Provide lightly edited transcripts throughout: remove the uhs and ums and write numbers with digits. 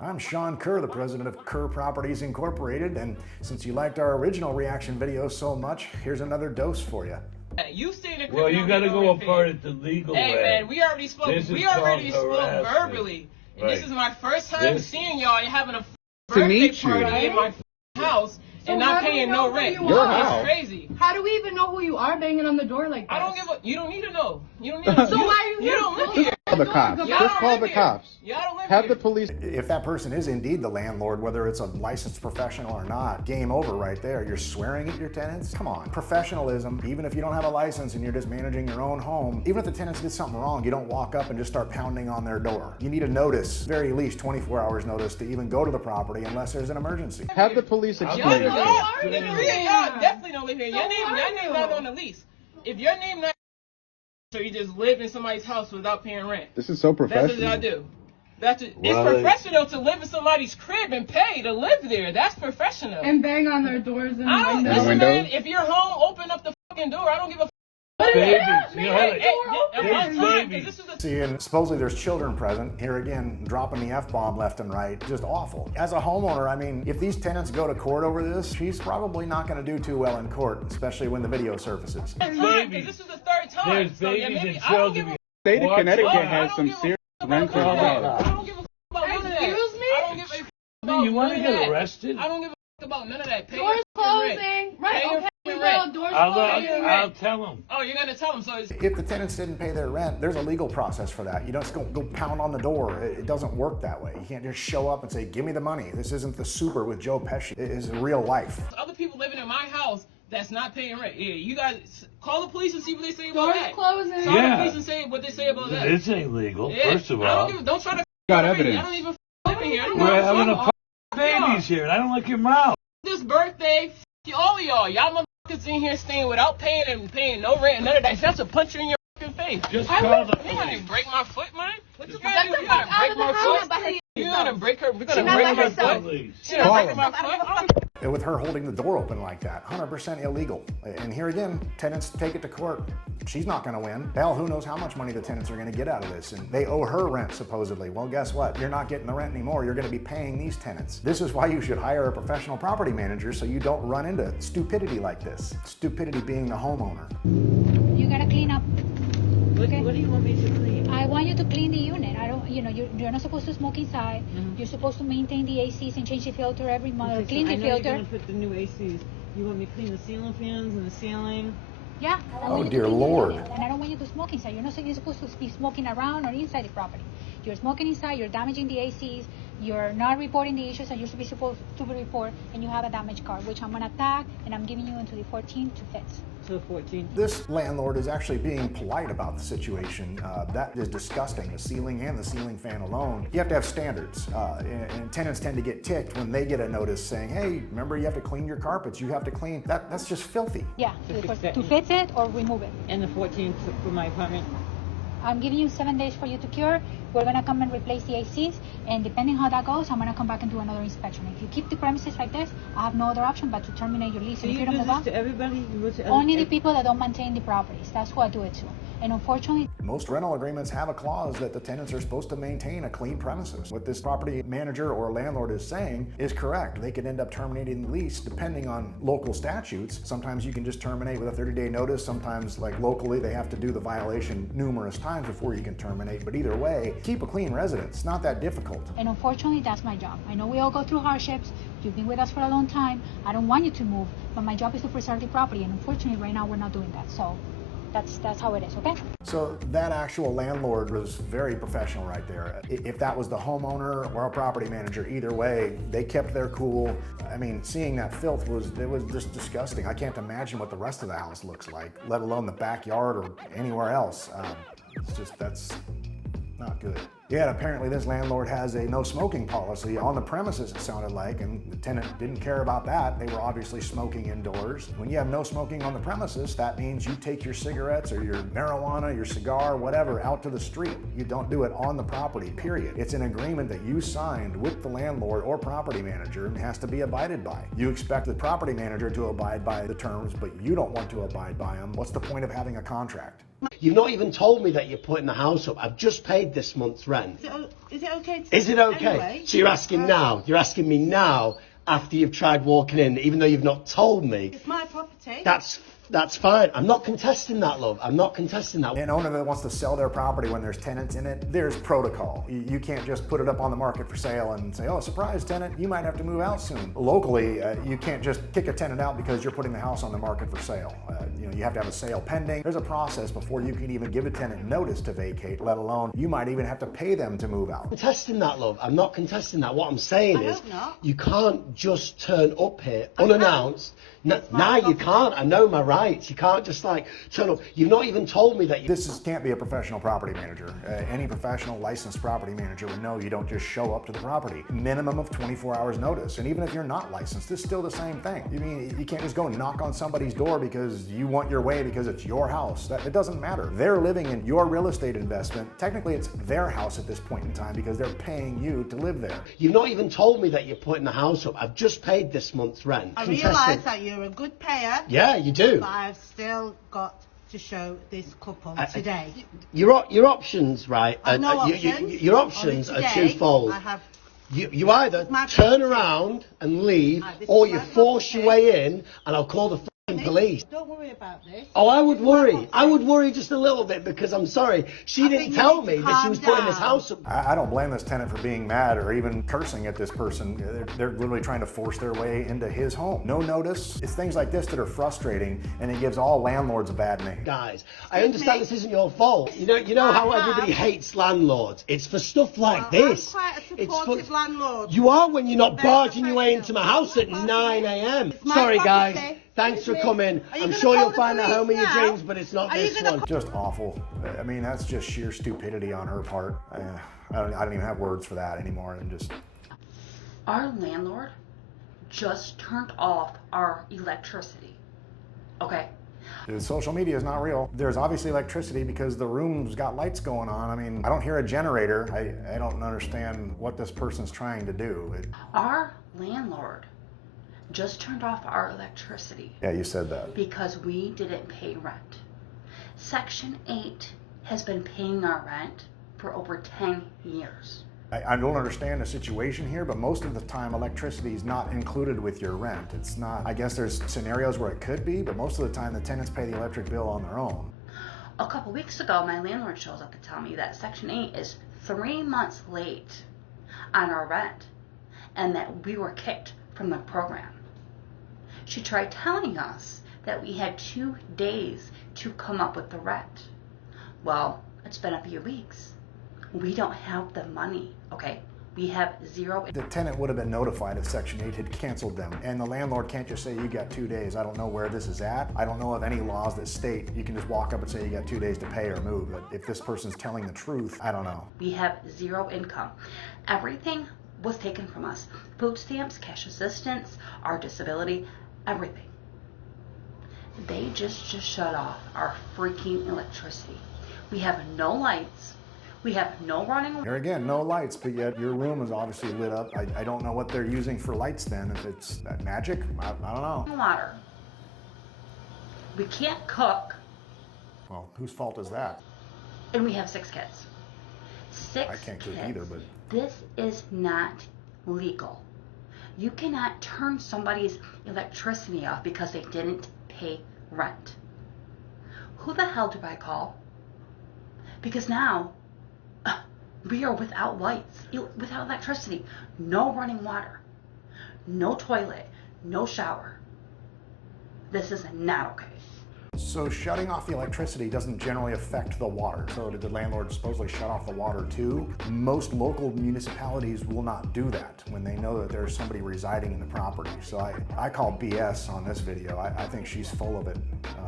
I'm Sean Kerr, the president of Kerr Properties Incorporated, and since you liked our original reaction video so much, here's another dose for you. You stay in the Well, you got to go apart at the legal way. Hey man, we already spoke. We already spoke verbally, and Right. this is my first time seeing y'all and having a birthday meet you. party in my house and not paying no rent. Your house. It's crazy. How do we even know who you are banging on the door like that? I don't give a. You don't need to know. You don't need to know. So why are you You here? don't live here. Call the cops. Y'all Just don't call live the here. cops. Y'all don't live Have here. the police. If that person is indeed the landlord, whether it's a licensed professional or not, game over right there. You're swearing at your tenants? Come on. Professionalism, even if you don't have a license and you're just managing your own home, even if the tenants did something wrong, you don't walk up and just start pounding on their door. You need a notice, very least 24 hours notice to even go to the property unless there's an emergency. Have the police Y'all, explain it. y'all definitely don't live here. Your name not on the lease. If your name not, so you just live in somebody's house without paying rent. This is so That's professional. what y'all do. It's Well, professional to live in somebody's crib and pay to live there. That's professional. And bang on their doors and I don't windows. listen, windows? man. If you're home, open up the fucking door. I don't give a. Babies, you know, Hey, there's about time, babies. 'cause this is a See, and supposedly there's children present. Here again, dropping the F-bomb left and right. Just awful. As a homeowner, I mean, if these tenants go to court over this, she's probably not going to do too well in court, especially when the video surfaces. time, 'cause this is the third time. There's So, yeah, babies maybe and I don't children. give a. State of Watch Connecticut out. has some serious rental I problems. don't give a about none of that. Excuse me? I don't give a about You want to none of get that. arrested? I don't give a about none of that. Pay Doors your fucking rent. closing. Right, Pay your okay, we fucking will. rent. Doors I'll closing. I'll tell them. Oh, you're gonna tell them. So it's If the tenants didn't pay their rent, there's a legal process for that. You don't just go pound on the door. It doesn't work that way. You can't just show up and say, give me the money. This isn't the super with Joe Pesci. It is real life. other people living in my house that's not paying rent. Yeah, you guys call the police and see what they say about Doors that. closing. Call Yeah. the police and say what they say about that. This ain't legal, Yeah. first of I all. don't try to. Got I evidence. don't even live in here. I don't We're know having a what babies here, and I don't like your mouth. This birthday, all of y'all motherfuckers in here staying without paying and paying no rent and none of that. That's a punch you in your fucking face. Just I call would- the You gonna police. break my foot, man? What you Get gonna do? the You fuck gonna out break of the my house. foot? You gonna break her? We're gonna She's not break by her herself. foot? Please. She gonna Call break my foot? And with her holding the door open like that, 100% illegal. And here again, tenants take it to court. She's not going to win. Hell, who knows how much money the tenants are going to get out of this. And they owe her rent, supposedly. Well, guess what? You're not getting the rent anymore. You're going to be paying these tenants. This is why you should hire a professional property manager so you don't run into stupidity like this. Stupidity being the homeowner. You gotta clean up. Okay? What do you want me to clean? I want you to clean the unit. I don't, you're not supposed to smoke inside. You're supposed to maintain the ACs and change the filter every month, Okay, clean so I the know filter. you're gonna put the new ACs. You want me to clean the ceiling fans and the ceiling? Yeah. I Oh, want you to dear clean the Lord. unit. And I don't want you to smoke inside. You're not supposed to be smoking around or inside the property. You're smoking inside. You're damaging the ACs. You're not reporting the issues that you're supposed to report, and you have a damage card, which I'm gonna tag, and I'm giving you until the 14th to fix. So 14. This landlord is actually being polite about the situation. That is disgusting. The ceiling and the ceiling fan alone. You have to have standards. And tenants tend to get ticked when they get a notice saying, hey, remember you have to clean your carpets. You have to clean. That's just filthy. Yeah, to fix it or remove it. And the 14th for my apartment. I'm giving you 7 days for you to cure. We're gonna come and replace the ACs, and depending how that goes, I'm gonna come back and do another inspection. If you keep the premises like this, I have no other option but to terminate your lease. So And if you you don't do move this on, to everybody? You go to only the every- people that don't maintain the properties. That's who I do it to. And unfortunately, Most rental agreements have a clause that the tenants are supposed to maintain a clean premises. What this property manager or landlord is saying is correct. They could end up terminating the lease depending on local statutes. Sometimes you can just terminate with a 30-day notice. Sometimes, like locally, they have to do the violation numerous times before you can terminate. But either way, keep a clean residence. It's not that difficult. and unfortunately, that's my job. I know we all go through hardships. You've been with us for a long time. I don't want you to move, but my job is to preserve the property. And unfortunately, right now, we're not doing that. So that's how it is, okay? So that actual landlord was very professional right there. If that was the homeowner or a property manager, either way, they kept their cool. I mean, seeing that filth was just disgusting. I can't imagine what the rest of the house looks like, let alone the backyard or anywhere else. That's not good. Yet apparently this landlord has a no smoking policy on the premises, it sounded like, and the tenant didn't care about that. They were obviously smoking indoors. When you have no smoking on the premises, that means you take your cigarettes or your marijuana, your cigar, whatever, out to the street. You don't do it on the property, period. It's an agreement that you signed with the landlord or property manager and has to be abided by. You expect the property manager to abide by the terms, but you don't want to abide by them. What's the point of having a contract? You've not even told me that you're putting the house up. I've just paid this month's rent. rent. Is it okay to Is it okay? Anyway, So you're asking now? You're asking me now after you've tried walking in, even though you've not told me? It's my property. That's fine. I'm not contesting that, love. I'm not contesting that. An owner that wants to sell their property when there's tenants in it, there's protocol. You can't just put it up on the market for sale and say, oh, surprise tenant, you might have to move out soon. Locally, you can't just kick a tenant out because you're putting the house on the market for sale. You have to have a sale pending. There's a process before you can even give a tenant notice to vacate, let alone you might even have to pay them to move out. Contesting that, love. I'm not contesting that. What I'm saying is hope not. you can't just turn up here unannounced. No, you can't. I know my rights. You can't just like turn up. You've not even told me that you... This can't be a professional property manager. Any professional licensed property manager would know you don't just show up to the property. Minimum of 24 hours notice. And even if you're not licensed, it's still the same thing. You mean you can't just go knock on somebody's door because you want your way because it's your house. It doesn't matter. They're living in your real estate investment. Technically, it's their house at this point in time because they're paying you to live there. You've not even told me that you're putting the house up. I've just paid this month's rent. I realise that you're a good payer. Yeah, you do. But I've still got to show this couple today. Your options, right? No options. Your options Only are today, twofold. I have You either my turn property. around and leave, This or is you my force property. your way in, and I'll call the fucking police. Don't worry about this. Oh, I would This is my worry. property. I would worry just a little bit because I'm sorry. She I didn't think you tell need me to that she calm was putting this down. house up. I don't blame this tenant for being mad or even cursing at this person. They're literally trying to force their way into his home. No notice. It's things like this that are frustrating, and it gives all landlords a bad name. Guys, I understand this isn't your fault. You know how everybody hates landlords. It's for stuff like this. I'm quite a It's supportive landlord. You are when you're not Very barging your way into professional. my house at It's my 9 property. a.m. It's my Sorry, property. guys. Thanks for Excuse me. coming. Are you I'm gonna sure call you'll the find a police home of your now? dreams, but it's not Are you this gonna one. Just awful. I mean, that's just sheer stupidity on her part. I don't even have words for that anymore. I'm just... Our landlord just turned off our electricity. Okay? Social media is not real. There's obviously electricity because the room's got lights going on. I mean, I don't hear a generator. I don't understand what this person's trying to do. Our landlord just turned off our electricity Yeah, you said that. because we didn't pay rent. Section 8 has been paying our rent for over 10 years. I don't understand the situation here, but most of the time electricity is not included with your rent. It's not, I guess there's scenarios where it could be, but most of the time the tenants pay the electric bill on their own. A couple weeks ago, my landlord shows up to tell me that Section 8 is 3 months late on our rent and that we were kicked from the program. She tried telling us that we had 2 days to come up with the rent. Well, it's been a few weeks. We don't have the money, okay? We have zero. The tenant would have been notified if Section 8 had canceled them. And the landlord can't just say, you got 2 days. I don't know where this is at. I don't know of any laws that state you can just walk up and say you got 2 days to pay or move. But if this person's telling the truth, I don't know. We have zero income. Everything was taken from us. Food stamps, cash assistance, our disability, everything. They just shut off our freaking electricity. We have no lights. We have no running water. Here again, no lights, but yet your room is obviously lit up. I don't know what they're using for lights then. If it's that magic, I don't know. Water. We can't cook, Well, whose fault is that? and we have 6 kids. 6 I can't cook kids. either, but... This is not legal. You cannot turn somebody's electricity off because they didn't pay rent. Who the hell do I call? Because now we are without lights, without electricity, no running water, no toilet, no shower. This is not okay. So shutting off the electricity doesn't generally affect the water. So did the landlord supposedly shut off the water too? Most local municipalities will not do that when they know that there's somebody residing in the property. So I call BS on this video. I think she's full of it,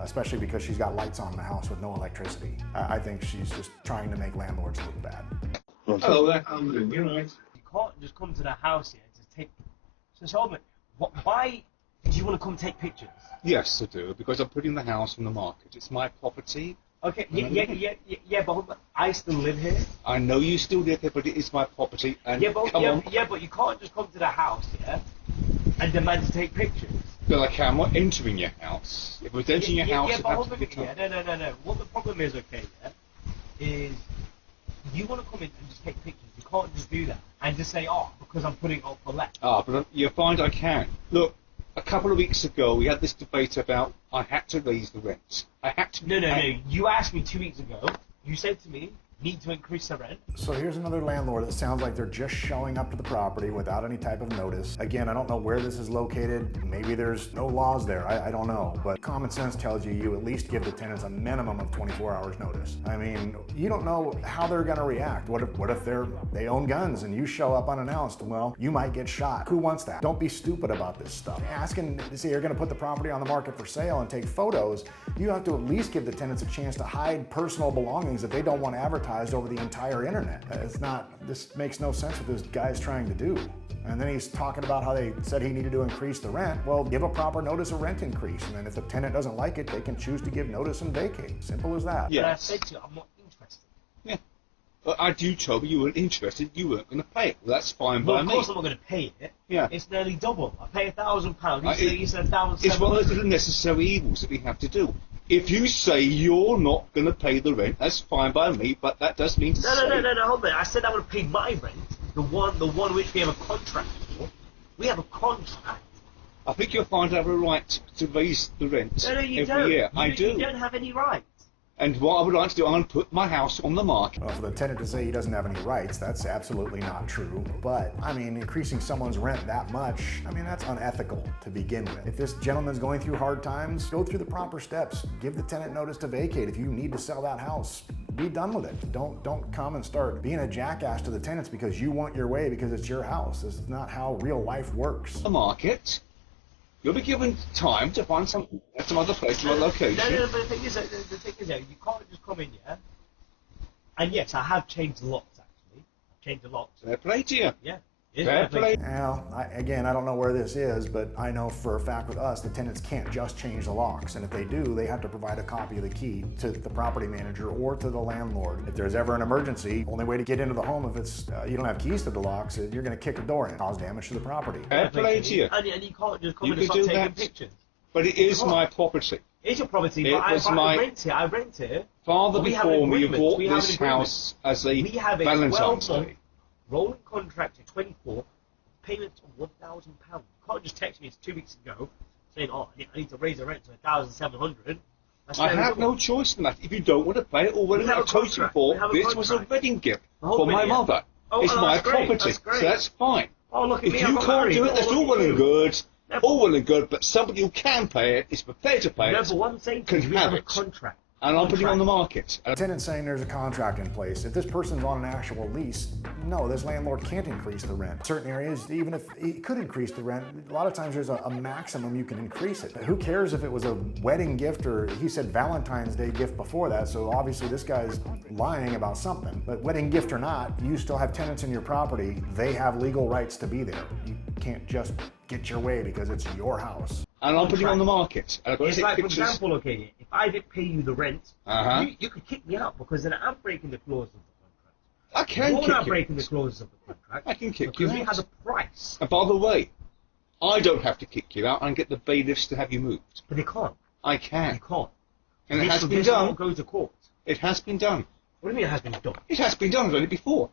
especially because she's got lights on in the house with no electricity. I think she's just trying to make landlords look bad. Hello there, I'm doing you right. You can't just come to the house here to take. So tell me, why do you want to come take pictures? Yes, I do, because I'm putting the house on the market. It's my property. Okay, yeah, but I still live here. I know you still live here, but it is my property. And But you can't just come to the house, yeah, and demand to take pictures. But okay, I'm not entering your house. If I was entering your house, yeah, I'd but have hold to on, get no. What the problem is, okay, yeah, is you want to come in and just take pictures. You can't just do that and just say, oh, because I'm putting it up for let. But you find I can. Look, a couple of weeks ago we had this debate about I had to raise the rents. I had to. No. You asked me 2 weeks ago. You said to me, need to increase the rent. So here's another landlord that sounds like they're just showing up to the property without any type of notice. Again, I don't know where this is located. Maybe there's no laws there. I don't know. But common sense tells you at least give the tenants a minimum of 24 hours notice. I mean, you don't know how they're going to react. What if they own guns and you show up unannounced? Well, you might get shot. Who wants that? Don't be stupid about this stuff. Asking to say you're going to put the property on the market for sale and take photos, you have to at least give the tenants a chance to hide personal belongings that they don't want advertised over the entire internet. This makes no sense what this guy's trying to do. And then he's talking about how they said he needed to increase the rent. Well, give a proper notice of rent increase. And then if the tenant doesn't like it, they can choose to give notice and vacate. Simple as that. Yeah. But I said to you, I'm not interested. Yeah. But you told me you weren't interested, you weren't going to pay it. Well, that's fine Well, by of me. course I'm not going to pay it. Yeah. It's nearly double. I pay £1,000. You said £1,700. It's one of the necessary evils that we have to do. If you say you're not going to pay the rent, that's fine by me, but that does mean to say... No, hold on. I said I would pay my rent, the one which we have a contract for. We have a contract. I think you'll find I have a right to raise the rent No, you every don't. year. I do. You don't have any right. And what I would like to do, I'm going to put my house on the market. Well, for the tenant to say he doesn't have any rights, that's absolutely not true. But, I mean, increasing someone's rent that much, I mean, that's unethical to begin with. If this gentleman's going through hard times, go through the proper steps. Give the tenant notice to vacate. If you need to sell that house, be done with it. Don't come and start being a jackass to the tenants because you want your way because it's your house. This is not how real life works. The market. You'll be given time to find some other place, some other location. No, but the thing is, you can't just come in here. And yes, I have changed the locks, actually. I've changed the locks. Fair play to you. Yeah. Fair play. Well, again, I don't know where this is, but I know for a fact with us, the tenants can't just change the locks. And if they do, they have to provide a copy of the key to the property manager or to the landlord. If there's ever an emergency, only way to get into the home if it's you don't have keys to the locks, you're going to kick a door in, cause damage to the property. Fair play to you. And you can't just come You in and can start do taking that. pictures. But it is my property. It's your property, It but was I rent it. Father We have an before me agreement. bought We have this an agreement. house as a We have a Valentine's 12-month Day. rolling contract to 24, payment of £1,000. You can't just text me 2 weeks ago saying, oh, I need to raise the rent to 1,700. I have no choice in that. If you don't want to pay it, or We whatever have I a told you contract. before, We have a this was a contract. wedding gift The whole for my thing, yeah. mother. Oh, It's oh, my that's great, property, that's great. so that's fine. Oh, look at If me, you I got can't married. do it, Oh, that's look all at well and you. good. No, All well and good, but somebody who can pay it, is prepared to pay No, it, but what I'm saying to can you, we have have a it. contract. And I'm putting it on the market. The tenant's saying there's a contract in place. If this person's on an actual lease, no, this landlord can't increase the rent. Certain areas, even if he could increase the rent, a lot of times there's a maximum you can increase it. But who cares if it was a wedding gift or he said Valentine's Day gift before that, so obviously this guy's lying about something. But wedding gift or not, you still have tenants in your property. They have legal rights to be there. You can't just get your way because it's your house. And I'm putting it on the market. And I've got to It's take like, for pictures. example, okay, if I didn't pay you the rent, Uh-huh. you could kick me out because then I'm breaking the clause of the contract. I can You're kick not you. breaking the clauses of the contract. I can kick because you we out. have a price. And by the way, I don't have to kick you out and get the bailiffs to have you moved. But they can't. I can. You can't. And it This- has been this will done. not go to court. It has been done. What do you mean it has been done? It has been done. I've done it before.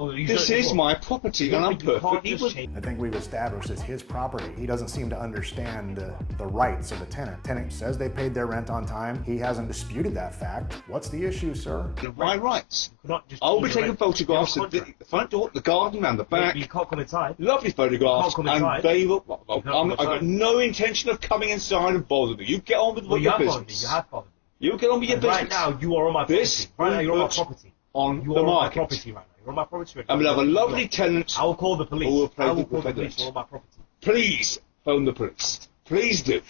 Oh, you've This done it is before. my property, Yeah, and I'm but you can't perfectly just with change- I think we've established it's his property. He doesn't seem to understand the rights of the tenant. Tenant says they paid their rent on time. He hasn't disputed that fact. What's the issue, sir? my rights. Not just I'll pay be the taking rent. photographs You of have a the front door, the garden, and the back. You can't come inside. Lovely photographs, come and inside. they will. You can't come I've got inside. no intention of coming inside and bothering you. You get on with Well, you your have bothered me. business. You have bothered me. You get on with your And business. right now, you are on my property. This Right now, you're on my will put property. on You the are on my market. property right now. You're on my property right now. And we'll have a lovely tenant. I will call the police. who will play I will the call the police. defendant. You're on my property. Please phone the police. Please do.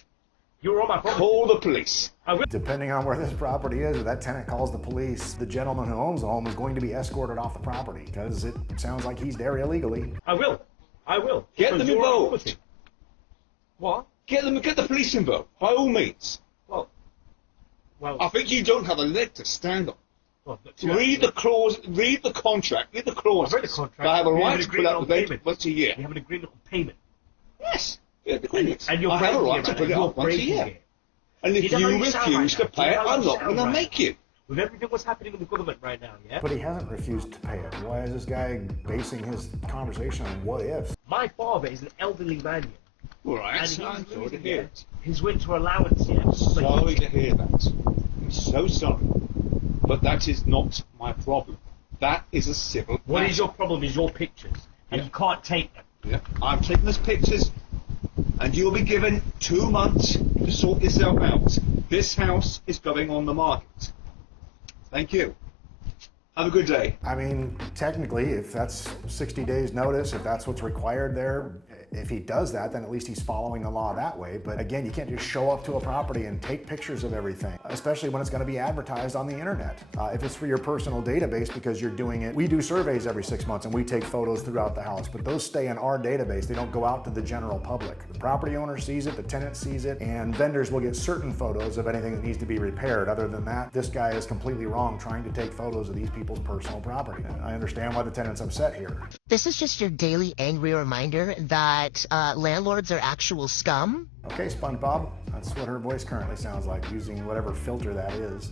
You're on my property. Call the police. I will. Depending on where this property is, if that tenant calls the police, the gentleman who owns the home is going to be escorted off the property because it sounds like he's there illegally. I will. I will. Get Because them you're on my involved. property. What? Get the police involved, by all means. Well, I think you don't have a leg to stand on. well, Read the clause, read the contract, read the clause. I've read the contract. I have a We have right an to put agreement out on the rent payment. once a year. We have an agreement on payment. Yes. Yeah, the agreement. And you're I have a breaking right it to right put now. it You're up once a breaking year. it. And if You don't you know you sound refuse right to now. pay You it, don't know I'm you not sound going to right make you. with everything what's happening in the government right now, yeah? But he hasn't refused to pay it. Why is this guy basing his conversation on what ifs? My father is an elderly man, yeah? All right, And I'm he's sorry to losing, hear yeah, it. his winter allowance, yeah? Sorry to hear that. I'm so sorry. But that is not my problem. That is a civil What matter. is your problem is your pictures, and you can't take them. Yeah. I'm taking those pictures, and you'll be given 2 months to sort yourself out. This house is going on the market. Thank you. Have a good day. I mean, technically, if that's 60 days notice, if that's what's required there, if he does that, then at least he's following the law that way. But again, you can't just show up to a property and take pictures of everything, especially when it's going to be advertised on the internet. If it's for your personal database because you're doing it, we do surveys every 6 months and we take photos throughout the house, but those stay in our database. They don't go out to the general public. The property owner sees it, the tenant sees it, and vendors will get certain photos of anything that needs to be repaired. Other than that, this guy is completely wrong trying to take photos of these people's personal property. I understand why the tenant's upset here. This is just your daily angry reminder that landlords are actual scum. Okay, SpongeBob, that's what her voice currently sounds like, using whatever filter that is.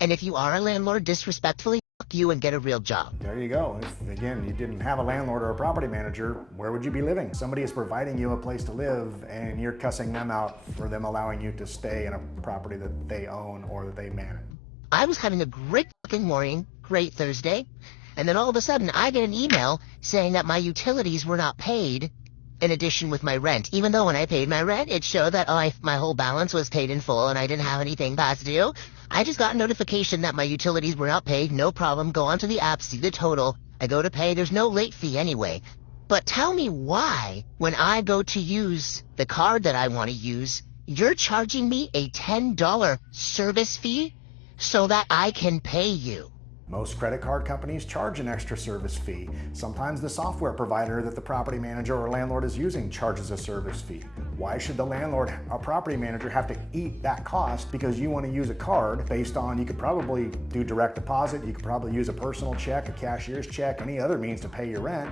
And if you are a landlord disrespectfully, fuck you and get a real job. There you go. If, again, you didn't have a landlord or a property manager, where would you be living? Somebody is providing you a place to live and you're cussing them out for them allowing you to stay in a property that they own or that they manage. I was having a great fucking morning, great Thursday, and then all of a sudden I get an email saying that my utilities were not paid in addition with my rent. Even though when I paid my rent, it showed that my whole balance was paid in full and I didn't have anything past due. I just got a notification that my utilities were not paid. No problem. Go onto the app, see the total. I go to pay. There's no late fee anyway. But tell me why, when I go to use the card that I want to use, you're charging me a $10 service fee so that I can pay you. Most credit card companies charge an extra service fee. Sometimes the software provider that the property manager or landlord is using charges a service fee. Why should the landlord or property manager have to eat that cost because you want to use a card based on, you could probably do direct deposit, you could probably use a personal check, a cashier's check, any other means to pay your rent.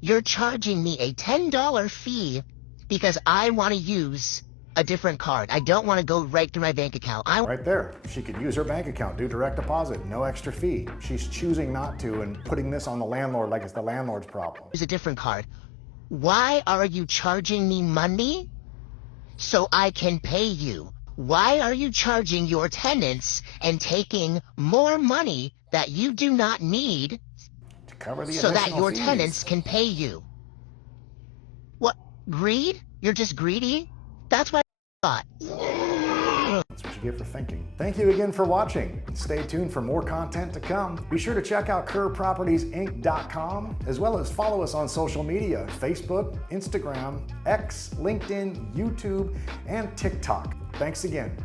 You're charging me a $10 fee because I want to use a different card. I don't want to go right through my bank account. Right there. She could use her bank account, do direct deposit, no extra fee. She's choosing not to and putting this on the landlord like it's the landlord's problem. Use a different card. Why are you charging me money so I can pay you? Why are you charging your tenants and taking more money that you do not need to cover the so that your fees. tenants can pay you? What? Greed? You're just greedy? That's what I thought. That's what you get for thinking. Thank you again for watching. Stay tuned for more content to come. Be sure to check out KerrPropertiesInc.com, as well as follow us on social media, Facebook, Instagram, X, LinkedIn, YouTube, and TikTok. Thanks again.